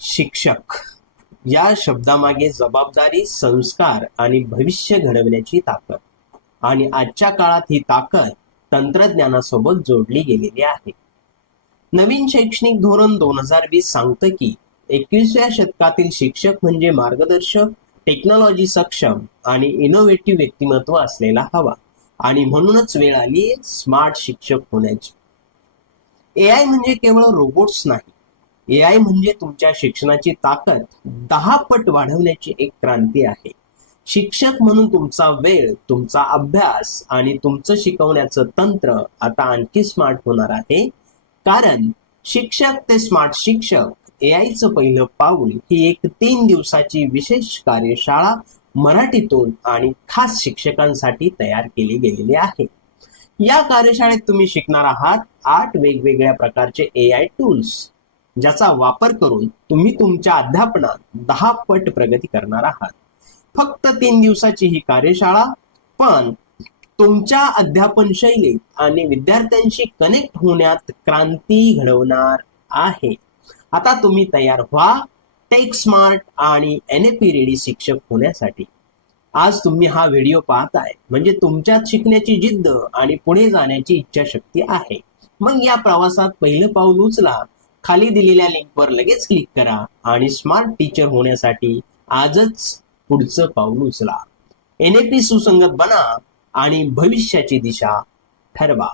शिक्षक या शब्दामागे जबाबदारी, संस्कार आणि भविष्य घडवण्याची ताकद, आणि आजच्या काळात ही ताकद तंत्रज्ञानासोबत जोडली गेलेली आहे. नवीन शैक्षणिक धोरण 2020 सांगतं की 21व्या शतकातील शिक्षक म्हणजे मार्गदर्शक, टेक्नॉलॉजी सक्षम आणि इनोव्हेटिव्ह व्यक्तिमत्व असलेला हवा. आणि म्हणूनच वेळ आली स्मार्ट शिक्षक होण्याची. एआय म्हणजे केवळ रोबोट्स नाही, एआय म्हणजे तुमच्या शिक्षणाची ताकद 10 पट वाढवण्याची एक क्रांती आहे. शिक्षक म्हणून तुमचा वेळ, तुमचा अभ्यास आणि तुमचं शिकवण्याचं तंत्र आता आणखी स्मार्ट होणार आहे. कारण शिक्षक ते स्मार्ट शिक्षक, एआयचं पहिलं पाऊल ही एक 3 दिवसाची विशेष कार्यशाळा मराठीतून आणि खास शिक्षकांसाठी तयार केली गेलेली आहे. या कार्यशाळेत तुम्ही शिकणार आहात 8 वेगवेगळ्या प्रकारचे एआय टूल्स, ज्याचा वापर करून तुम्ही तुमच्या अध्यापनात 10 पट प्रगती करणार आहात. फक्त 3 दिवसाची ही कार्यशाळा, पण तुमच्या अध्यापन शैलीत आणि विद्यार्थ्यांशी कनेक्ट होण्यात क्रांती घडवणार आहे. आता तुम्ही तयार व्हा टेक स्मार्ट आणि एनएपी रेडी शिक्षक होण्यासाठी. आज तुम्ही हा व्हिडिओ पाहताय म्हणजे तुमच्यात शिकण्याची जिद्द आणि पुढे जाण्याची इच्छाशक्ती आहे. मग या प्रवासात पहिलं पाऊल उचला. खाली दिलेल्या लिंकवर लगेच क्लिक करा आणि स्मार्ट टीचर होण्यासाठी आजच पुढचं पाऊल उचला. एनएपी सुसंगत बना आणि भविष्याची दिशा ठरवा.